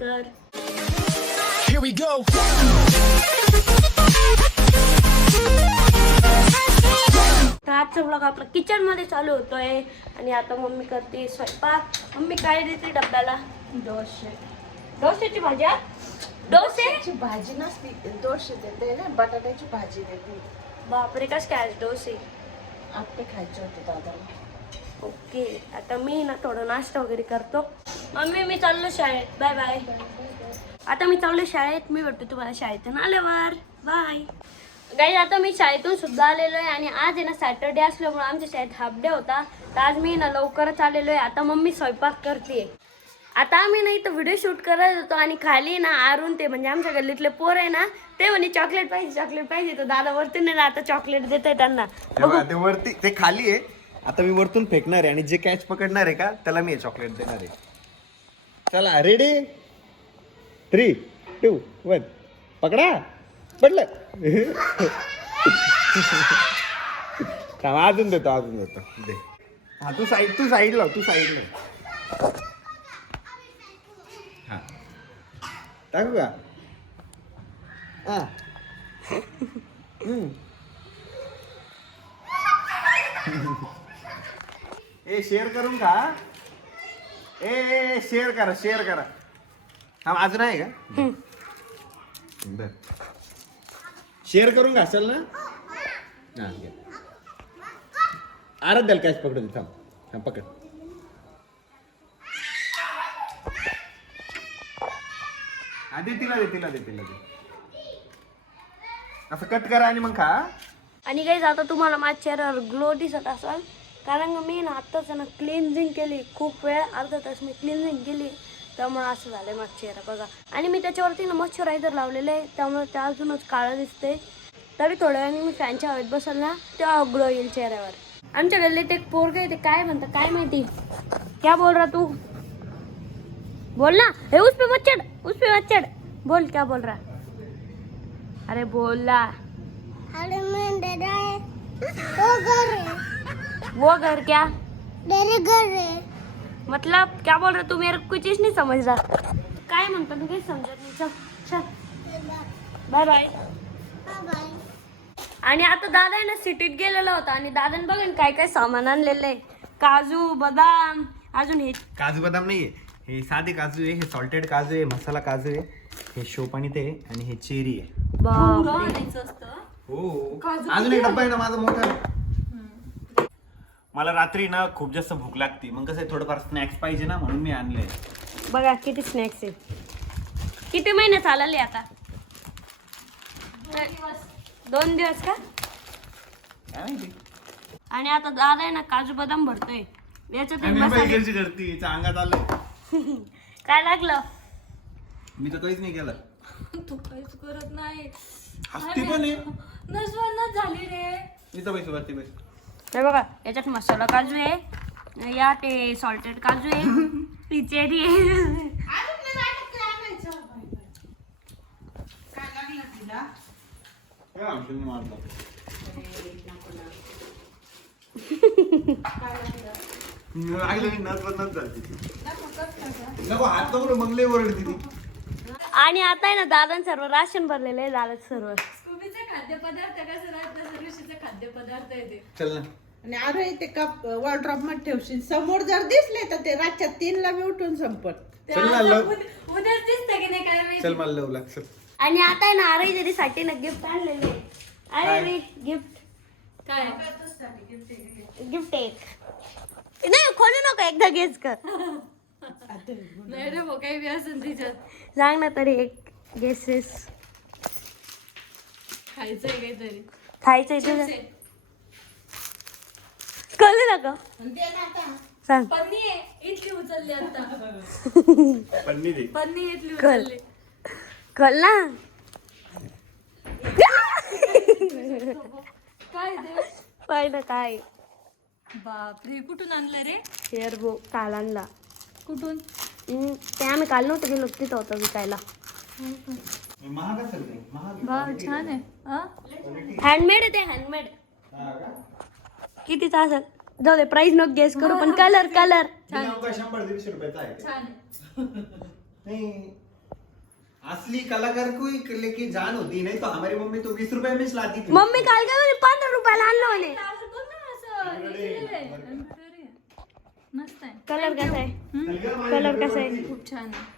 कर. Here we go. तर आजचा ब्लॉग आपला किचन मध्ये चालू होतोय आणि आता मम्मी करते स्वयंपाक. मम्मी काय देते डब्याला? डोसेची भाजी. डोसेची भाजी नसती, डोसे देते ना, बटाट्याची भाजी देते. बापरे, कस काय डोसे? आपले खायचे होते दादाला. ओके, आता मी ना थोडं नाश्ता वगैरे करतो. मम्मी मी चाललो शाळेत. Bye bye. आता मी चाललो शाळेत. मी भेटतो तुम्हाला शाळेतून आल्यावर. Bye guys. आता मी शाळेतून सुद्धा आलेलो आहे आणि आज आहे ना सॅटर्डे असल्यामुळे आमच्या शाळेत हाफ डे होता. तर आज मी ना लवकरच आलेलो आहे. आता मम्मी स्वयंपाक करते. आता आम्ही ना इथं व्हिडिओ शूट करत होतो आणि खाली ना आरून ते म्हणजे आमच्या गल्लीतले पोर आहे ना, ते म्हणे चॉकलेट पाहिजे. तर दादा वरती नाही, आता चॉकलेट देत आहे त्यांना. ते वरती, ते खाली आहे. आता मी वरतून फेकणार आहे आणि जे कॅच पकडणार आहे का त्याला मी चॉकलेट देणार आहे. चला रेडी, 3, 2, 1 पकडा. पडलं. अजून देतो दे. हा तू साईडला हा टाकू का? हा. ए शेअर करून खा. ए शेअर करा. हा अजून आहे का? बर शेअर करून घासल ना. हा घे. आराध्याला कॅच पकडू. थांब पकड. दे तिला दे. असं कट करा आणि मग खा. आणि काही आता तुम्हाला माझ्या चेहऱ्यावर ग्लो दिसत असाल, कारण मी ना आत्ताच ना क्लिन्झिंग केली. खूप वेळ, अर्धा तास मी क्लिन्झिंग केली, त्यामुळे असं झालंय माझं चेहरा बघा. आणि मी त्याच्यावरती ना मॉइश्चरायझर लावलेलं आहे, त्यामुळे ते अजूनच काळं दिसते. तरी थोड्या वेळाने मी फॅनच्या हवेत बसल ना, तेव्हा ग्लो येईल चेहऱ्यावर. आमच्या गल्लीत एक पोरगं आहे, ते काय म्हणतं काय माहिती. क्या बोल रहा तू? बोल ना. हे उस पे मत चढ़. बोल क्या बोल रहा. अरे बोल ना. अरे मैं डर रहा है. वो घर क्या? मेरे घर है. मतलब क्या बोल रहा तू? मेरे को कुछ नहीं समझ रहा. काय म्हणतो तू? काही समजत नाही. चल बाय बाय. बाय. आणि आता दादा आहे ना सिटीत गेलेला होता आणि दादाने बघा काय काय सामान आणलेलं आहे. काजू बदाम, अजून हे काजू बदाम नाहीये, हे साधे काजू आहे, हे सॉल्टेड काजू आहे, मसाला काजू आहे, हे शोपाणी ते आणि हे चेरी आहे. हो अजून एक डब्बा आहे ना माझा मोठा. मला रात्री ना खूप जास्त भूक लागते, मग कसं थोडंफार स्नॅक्स पाहिजे ना, म्हणून मी आणले. बघा किती स्नॅक्स आहे. किती महिने चालले आता? 2 दिवस का? काय माहिती. आणि आता दादा आहे ना काजू बदाम भरतोय याच्यात करती अंगात आलं. काय लागलं? मी तर काहीच नाही केलं. तू काहीच करत नाही. हसती पण आहे. नसवत झाली रे. इथं पैसे वरती पैसे. हे बघा याच्यात मसाला काजू आहे, या ते सॉल्टेड काजू आहे, ती चेरी आहे. काय औषध मारतो. हात नको मंगले ओरडती ती. आणि आता आहे ना दादा सर्व राशन भरलेलं आहे. दादा सर्व खाद्यपदार्थ कसं राहतं, सर्वशीचे खाद्यपदार्थ आहे ते. चल ना. आणि अरे ते कप वॉर्ड्रॉप मध्ये ठेवशील, समोर जर दिसले तर ते रातच्या 3ला मी उठून संपत. चल ना लव. उद्याच दिसतं की नाही काय माहिती. चल मला लव लाग. आणि आता आहे ना आराई साठी ना गिफ्ट आणलेले. अरे रे गिफ्ट काय गिफ्ट एक नाही, खोलू नका, एकदा गेस कर. नाही रे भाऊ, काही बी असेल तिच्यात. सांग ना तरी एक गेसेस. खायचंय काहीतरी. खायचंय तुझं? कळलं ना का? सांग. पन्नी आहे इथली उचलली आता. पन्नी दे. पन्नी इथली कल उचलली. कल ना. काय ते? पाहिलं काय? बापरे, कुठून आणलं रे? शेअर बो काल आणला. कुठून? ते आम्ही काल नव्हतं गेलो, तिथं होतं विकायला. महाग असेल ते. महाग. वाव छान आहे. हँडमेड आहे ते, हँडमेड. कितीचा असेल? जाऊ दे, प्राइस नको गेस करू, पण कलर 100-150 रुपयाचा आहे. छान. नाही असली कलाकार कोई की जान होती नहीं तो हमारी मम्मी तो 20 रुपए में लाती थी. मम्मी काल काय म्हणे 15 रुपयाला आणलं म्हणे. मस्त आहे. कलर कसा आहे? कलर कसा आहे? खूप छान आहे.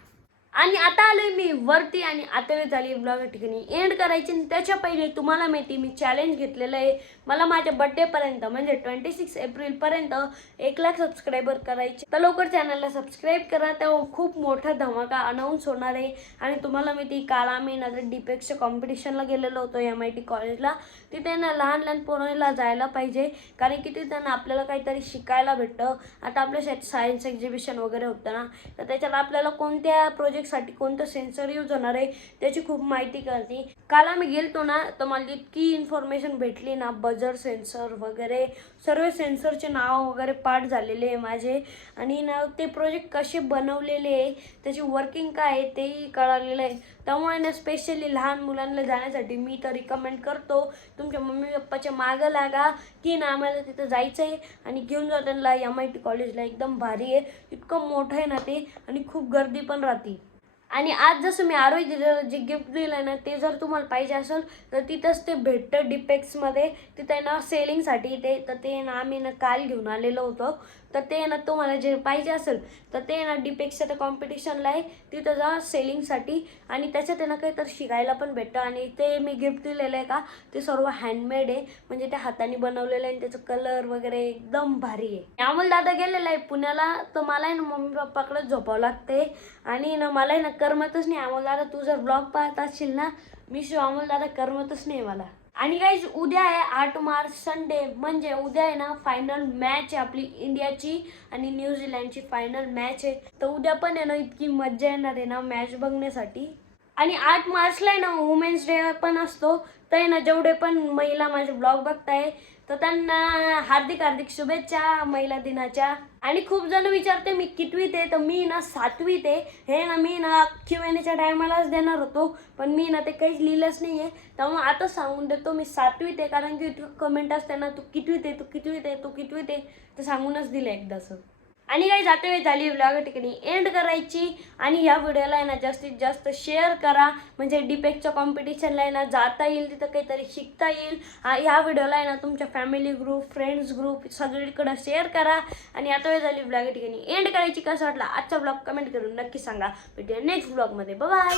आणि आता आलोय मी वरती आणि आता वेळ झाली ब्लॉग ठिकाणी एंड करायची. आणि त्याच्या पहिले तुम्हाला माहिती मी चॅलेंज घेतलेलं आहे. मला माझ्या बर्थडे पर्यंत म्हणजे 26 एप्रिल पर्यंत 1 लाख सबस्क्रायबर करायचे. तर लवकर चॅनलला सबस्क्राईब करा. तेव्हा खूप मोठा धमाका अनाऊन्स होणार आहे. आणि तुम्हाला माहिती काल आम्ही ना डिपेक्सच्या कॉम्पिटिशनला गेलेलो होतो MIT कॉलेजला. तिथे ना लहान लहान पोरांना जायला पाहिजे कारण की तिथे ना आपल्याला काहीतरी शिकायला भेटतं. आता आपल्या शाळेत सायन्स एक्झिबिशन वगैरे होतं ना तर त्याच्यात आपल्याला कोणत्या प्रोजेक्टसाठी कोणतं सेन्सर यूज होणार आहे त्याची खूप माहिती कळते. काल आम्ही गेलतो ना तर मला इतकी इन्फॉर्मेशन भेटली ना बजर सेन्सर वगैरे सर्व सेन्सरचे नाव वगैरे पाठ झालेले आहे माझे. आणि ना ते प्रोजेक्ट कसे बनवलेले आहे त्याची वर्किंग काय आहे तेही कळालेलं आहे. त्यामुळे ना स्पेशली लहान मुलांना जाण्यासाठी मी तर रिकमेंड करतो तुमच्या मम्मी पप्पाच्या मागं लागा की ना आम्हाला तिथं जायचं आहे आणि घेऊन जा त्यांना MIT कॉलेजला. एकदम भारी आहे. इतकं मोठं आहे ना ते आणि खूप गर्दी पण राहते. आणि आज जसं मी आरोही दिलेलं जे गिफ्ट दिलं आहे ना ते जर तुम्हाला पाहिजे असेल तर तिथंच ते भेटतं डिपेक्समध्ये. तिथं ना सेलिंगसाठी ते तर ते ना आम्ही ना काल घेऊन आलेलो होतो. तर ते ना तुम्हाला जे पाहिजे असेल तर ते ना डिपेक्सच्या त्या कॉम्पिटिशनला आहे तिथं जा सेलिंगसाठी. आणि त्याच्यात ना काहीतरी शिकायला पण भेटतं. आणि ते मी गिफ्ट दिलेलं आहे का ते सर्व हँडमेड आहे म्हणजे ते हाताने बनवलेलं आहे आणि त्याचं कलर वगैरे एकदम भारी आहे. अमोल दादा गेलेला आहे पुण्याला तर मला आहे ना मम्मी पप्पाकडेच झोपावं लागते. आणि ना मला आहे ना करमतच नाही. अमोल दादा तू जर ब्लॉग पाहत असशील ना मी अमोल दादा करमतच नाही मला. आणि गाईज उद्या आहे 8 मार्च संडे म्हणजे उद्या आहे ना फायनल मॅच आहे आपली इंडियाची आणि न्यूझीलंडची फायनल मॅच आहे. तर उद्या पण आहे ना इतकी मज्जा येणार आहे ना मॅच बघण्यासाठी. आणि 8 मार्चला आहे ना वुमेन्स डे पण असतो. तर आहे ना जेवढे पण महिला माझे ब्लॉग बघताय तर त्यांना हार्दिक हार्दिक शुभेच्छा महिला दिनाच्या. आणि खूप जण विचारते मी कितवीत आहे तर मी ना 7वीत आहे. हे ना मी ना Q&Aच्या टायमालाच देणार होतो पण मी ना ते काहीच लिहिलंच नाही आहे. त्यामुळे आता सांगून देतो मी 7वीत आहे कारण की कमेंट असते ना तू कितवीत आहे तू कितवीत आहे तू कितवीत आहे तर सांगूनच दिलं एकदाच. आणि काही जाते वेळ झाली ब्लॉग ठिकाणी एंड करायची. आणि ह्या व्हिडिओला आहे ना जास्तीत जास्त शेअर करा म्हणजे डिपेक्सच्या कॉम्पिटिशनला आहे ना जाता येईल तिथं काहीतरी शिकता येईल. ह्या व्हिडिओला आहे ना तुमच्या फॅमिली ग्रुप फ्रेंड्स ग्रुप सगळीकडे शेअर करा. आणि आता वेळ झाली ब्लॉग ठिकाणी एंड करायची. कसं वाटला आजचा ब्लॉग कमेंट करून नक्की सांगा. भेटूया नेक्स्ट ब्लॉगमध्ये. बाय.